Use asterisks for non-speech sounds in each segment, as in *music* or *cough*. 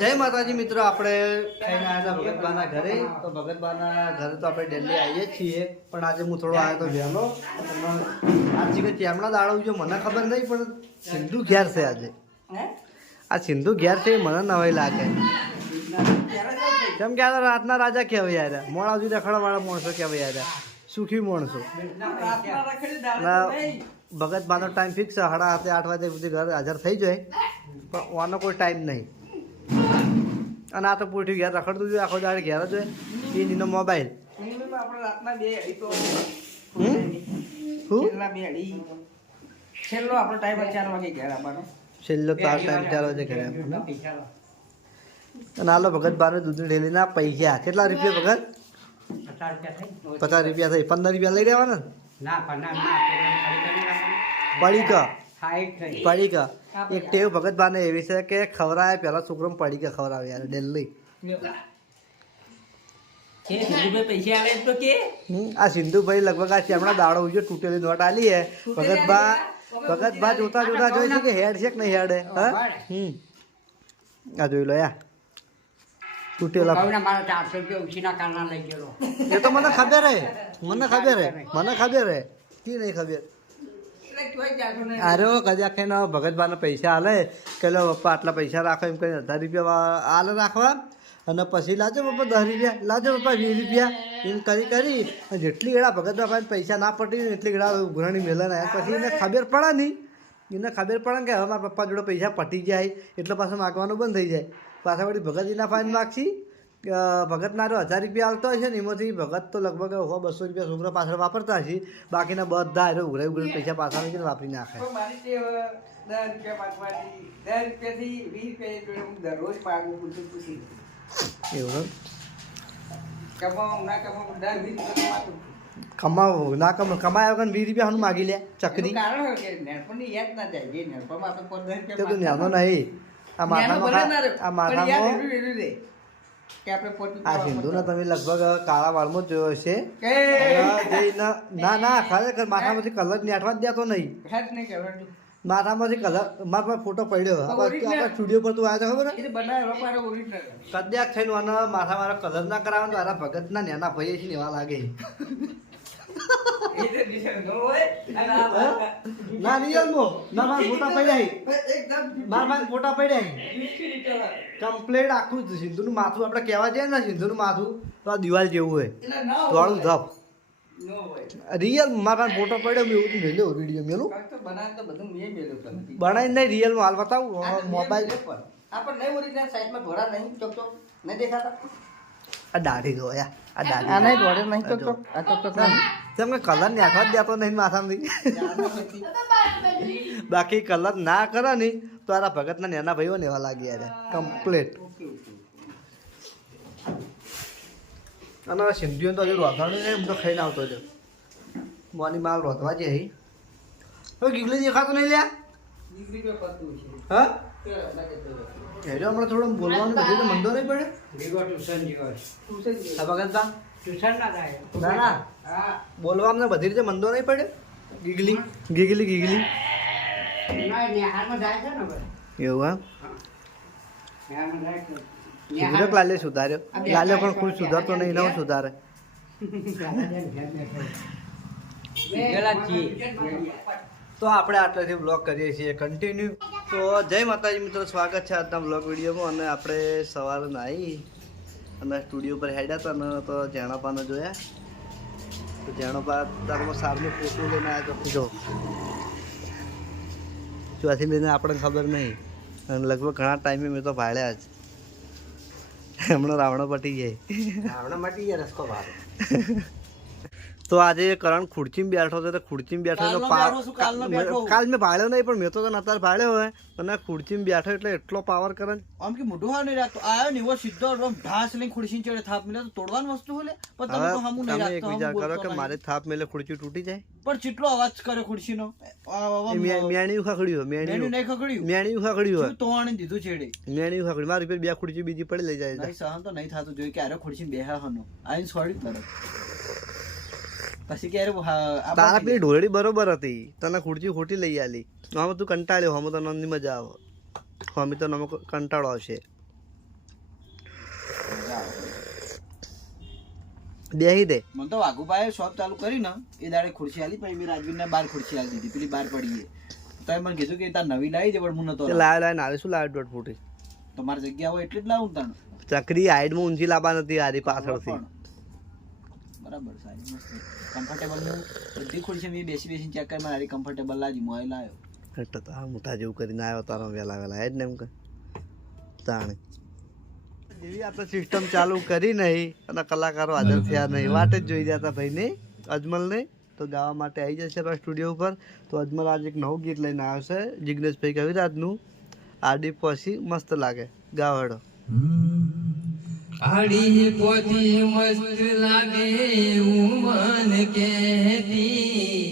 જય માતાજી મિત્રો આપણે ખાઈને આવ્યા ભગતબાના ઘરે. તો ભગતબાના ઘરે તો આપણે ડેલી આવીએ છીએ. પણ આજે હું થોડો આવ્યો તો વહેલો. આજે કે ચેમણા દાડો મને ખબર નહીં પણ સિંધુ ઘેર છે આજે. આ સિંધુ ઘેર છે મને નવાઈ લાગે. કેમ કે આ રાતના રાજા કહેવાય યાર. મોડા સુધી રખડવાળા માણસો કહેવાય યાર. સુખી માણસો. ના ભગત બાનો ટાઈમ ફિક્સ સાડા સાતે આઠ વાગ્યા સુધી ઘર હાજર થઈ જાય. પણ આનો કોઈ ટાઈમ નહીં. અને આ તો પૂઠી ઘેર રખડતું જોઈએ આખો દાડે ઘેર જ હોય. એ મોબાઈલ. છેલ્લો આપણો ટાઈમ ચાર વાગે ઘેર આવવાનો. છેલ્લો તો ટાઈમ ચાર વાગે ઘરે આવવાનો. અને આલો ભગત બાનો દૂધની ઢેલીના પૈસા. કેટલા રૂપિયા ભગત? પચાસ રૂપિયા થઈ. પંદર રૂપિયા લઈ રહેવાના ને? પડીકા પડીકા એક ટેવ ભગતભા ને એવી છે કે ખવરાય પેલા છોકરો પડીકા યાર પૈસા આવે તો કે? હમ, આ સિંધુભાઈ લગભગ આ હમણાં દાડો ઉજ્યો તૂટેલી નોટ આલી હે. ભગતભા ભગતભા જોતા જોતા જોઈ છે કે હેડ છે કે નહીં હેડ? હા આ જોઈ લો યા. તૂટેલા. એ તો મને ખબર હે. *laughs* મને ખબર હે. મને ખબર હે. કી નહીં ખબર? અરે કદાચ ખાઈને ભગત બાને પૈસા હાલે કે લો પપ્પા આટલા પૈસા રાખો. એમ કઈ અઢાર રૂપિયા હાલે રાખવા. અને પછી લાજો પપ્પા દસ રૂપિયા લાજો પપ્પા વીસ રૂપિયા. એમ કરી કરી જેટલી ગળા ભગત બાપાને પૈસા ના પટી એટલી ગળા ઉઘરાણી મેલન આવ્યા પછી એને ખબર પડે નહીં. એને ખબર પડે ને કે હવે મારા પપ્પા જોડે પૈસા પટી જાય એટલે પાછું માગવાનું બંધ થઈ જાય. પાછા વળી ભગતજીના ફાઇન માગશી. અ, ભગત નારો હજાર રૂપિયા આવતો હશે ને એમાંથી ભગત તો લગભગ હો બસો રૂપિયા છોકરા પાછળ વાપરતા હશે. બાકીના બધા એ ઉઘરાઈ ઉઘરાઈ પૈસા પાછા નથી વાપરી નાખે. હું કમાવું ના કમાવ કમાયા વગર વીસ રૂપિયા હનું માગી લે ચકરી. તે તો નહીં. આ માથામાં આ માથામાં કે આપણે આ સિંધુને તમે લગભગ કાળા વાળમાં જ જોયો જે ના- ના ના ખરેખર માથામાંથી કલરની જ દેતો નહીં કરવાનું માથામાંથી કલર મારા પાસે ફોટો પડ્યો. આપણે સ્ટુડિયો પર તું આવ્યો ખબર. કદાચ થઈને માથા મારો કલર ના કરાવવાનું તો આરા ભગતના નેના ભાઈ છે ને લાગે. ન? ના રિયલ નો ના મારા ફોટા પડ્યા. એકદમ મારા પાસે ફોટા પડ્યા કમ્પ્લેટ આખું સિંધુ નું માથું. આપણે કહેવા જઈએ ને સિંધુનું માથું તો આ દિવાલ જેવું હોય. ના ધોળું ધપ. રિયલ મારા ફોટો પડ્યો મેં એવું મેલ્યો વીડિયો મેલું. બનાવી નહીં રિયલ મેં હાલ બતાવું મોબાઈલ મેલ્યું પણ. આ પણ નહીં original સાઈડમાં ઘોડા નહીં ચોક ચોક. નહીં દેખાતા? આ દાઢી જો યા. આ આ નહીં ઘોડે નહીં ચોક ચોક. આ ચોક ચોક નહીં. તમે કલર નાખવા જ દેતો નહીં નથી. બાકી કલર ના કરે ને તો આરા ભગતના નેના ભાઈઓ ને એવા લાગી યાર કમ્પ્લીટ. અને સિંધીઓ તો હજુ રોધવાનું નહીં એમ તો ખાઈને આવતો છે મોની માલ રોધવા જે હઈ હવે ગીગલી દેખાતો નહીં લ્યા? હા? એટલે હમણાં થોડું બોલવાનું બધું મંદો નહીં પડે. ટ્યુશન જેવો ટ્યુશન આ ના જાય. ના ના. હા. બોલવામાં બધી રીતે મંદો નહીં પડે. ગીગલી ગીગલી ગીગલી. ના, નેહાલમાં જાય છે ને ભાઈ. એવું હા. સુધરક લાલે સુધાર્યો. લાલે પણ ખુદ સુધારતો નહીં નવો સુધારે. તો આપણે આટલેથી બ્લોગ કરીએ છીએ. કન્ટિન્યુ તો જય માતાજી મિત્રો સ્વાગત છે આજના બ્લોગ વિડીયોમાં અને આપણે સવારે નાહી. અને સ્ટુડિયો પર હેડ્યા હતા ને તો જેણાપાને જોયા. તો જેણાપા તારમાં સારનું ફોટો લઈને આવ્યો તો જો. ચોથી લઈને આપણને ખબર નહીં. અને લગભગ ઘણા ટાઈમે મેં તો ભાડ્યા જ. હમણાં રાવણો પટી જાય. રાવણો મટી જાય રસ્તો બહાર. તો આજે કરણ ખુરચી બેઠો છે તો ખુરચીમાં બેઠો બેઠો. કાલ મેં ભાડ્યો નહીં પણ મેં તો અત્યારે ભાડ્યો હોય. અને ખુરચી બેઠો એટલે એટલો પાવર કરે આમ કે મોઢું હાવ નહીં રાખતો. આયો ને એવો સીધો ઢાસ લઈને ખુરશી ચડે થાપ મેલે તો તોડવાની વસ્તુ હોય પણ તમે તો હવે નહીં રાખતો એક વિચાર કરો કે મારે થાપ મેલે ખુરચી તૂટી જાય? પણ ચેટલો અવાજ કરે ખુરશીનો? મેણી ખાખડ્યું હોય, મેન્યુ નહીં ખખડ્યું? મેણી ખાખડ્યું હોય. તો તોવાણી દીધું છેડે? મેણી ખાખડ્યું. મારી પર બે ખુરચી બીજી પડી લઈ જાય. સહન તો નહીં થતું જોઈએ ક્યારે ખુરશી બેહા હનો. આઈને છોડી તરત પછી ક્યારે તારા પેલી ઢોલડી બરોબર હતી. તને ખુરચી ખોટી લઈ આલી. આમાં તું કંટાળ્યો હમ તો નંદની મજા આવો. હમી તો નમો કંટાળો આવશે. બેહી દે. મને તો વાઘુભાઈ શોપ ચાલુ કરી ને એ દાડે ખુરશી આલી પછી મેં રાજવીરને બાર ખુરશી આલી દીધી. પેલી બાર પડી તો મને કીધું કે તાર નવી લાવી દે પણ હું નતો લાવ. લાવે નાવે શું લાવે દોઢ ફૂટી. તમારી જગ્યા હોય એટલી જ લાવું તને ચકરી હાઈડમાં ઊંચી લાવવા નથી આરી પાછળથી. બરાબર સારી મસ્ત. કમ્ફર્ટેબલ હું. બધી ખુરશી મેં બેસી બેસીને ચેક કરી મારી કમ્ફર્ટેબલ લાજી મોય લાવ્યો એટલે તો આ મોટા જેવું કરીને આવ્યો તારો વહેલા વહેલા. એ જ ને એમ કે તાણે. જેવી આપણે સિસ્ટમ ચાલુ કરી નહીં અને કલાકારો હાજર થયા નહીં. વાટ જ જોઈ રહ્યા હતા ભાઈને અજમલને તો ગાવા માટે આવી જશે આપણા સ્ટુડિયો ઉપર. તો અજમલ આજે એક નવું ગીત લઈને આવશે જિગ્નેશભાઈ કવિરાજનું આડી પોસી મસ્ત લાગે. ગાવડો. આડી પોથી મસ્ત લાગે એવું મન કહેતી.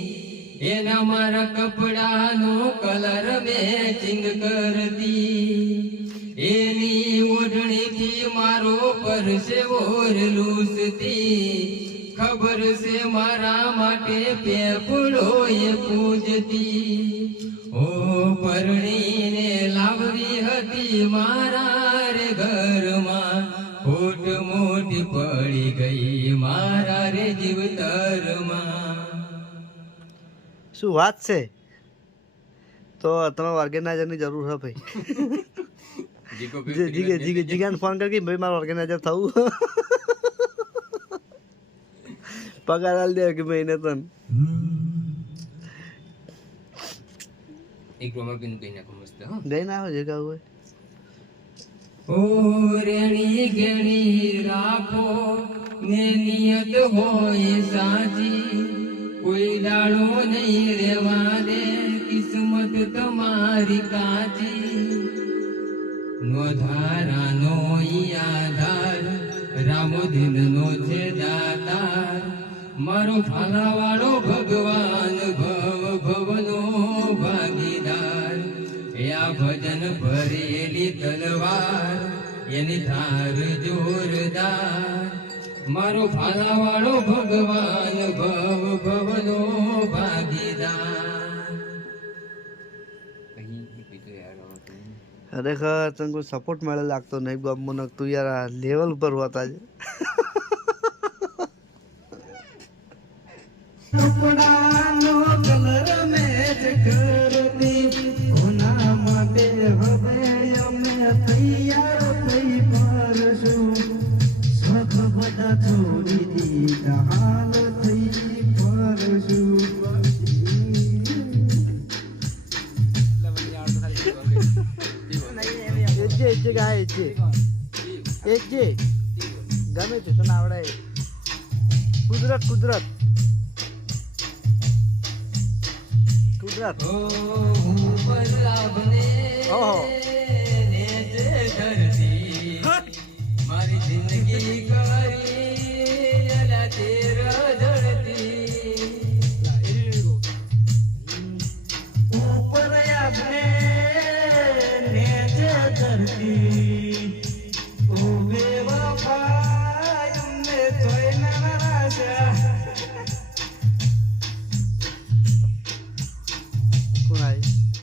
એના મારા કપડાનો કલર મેચિંગ કરતી. એની ઓઢણીથી મારો પરસેવો લૂસતી. ખબર છે મારા માટે પેપડો એ પૂજતી. ઓ પરણીને લાવવી હતી મારા શું વાત છે? તો તમે ઓર્ગેનાઇઝરની જરૂર છે ભાઈ. જીગે જીગે જીગાને ફોન કરી ભાઈ મારે ઓર્ગેનાઇઝર થવું. પગાર આલ દે કે મહિને તને એક રોમાપીનું કઈ નાખો મસ્ત હો. ગઈ ના આવે જે ગાવું હોય. ઓ રેણી ગેણી રાખો ને નિયત હોય સાચી. કોઈ દાડો નહીં રેવા દે, કિસ્મત તમારી કાચી. નો ઈ આધાર રામોદીન નો છે દાતાર. મારો ફાલાવાળો ભગવાન ભવ ભવનો ભાગીદાર. એ આ ભજન ભરેલી તલવાર, એની ધાર જોરદાર. મારો ફાલાવાળો ભગવાન ભવ ભવનો ભાગીદાર. ખરેખર તને કોઈ સપોર્ટ મળે લાગતો નહીં ગમો તું યાર આ લેવલ ઉપર હોતા છે છોડી દીધા હાલ થઈ પરશું એજે એજે ગાય એજે એજે ગમે છે તને આવડે. કુદરત કુદરત કુદરત ઓહો. મારી જિંદગી કરી અલા તેરા ધડતી ઉપર આપણે ને ધરતી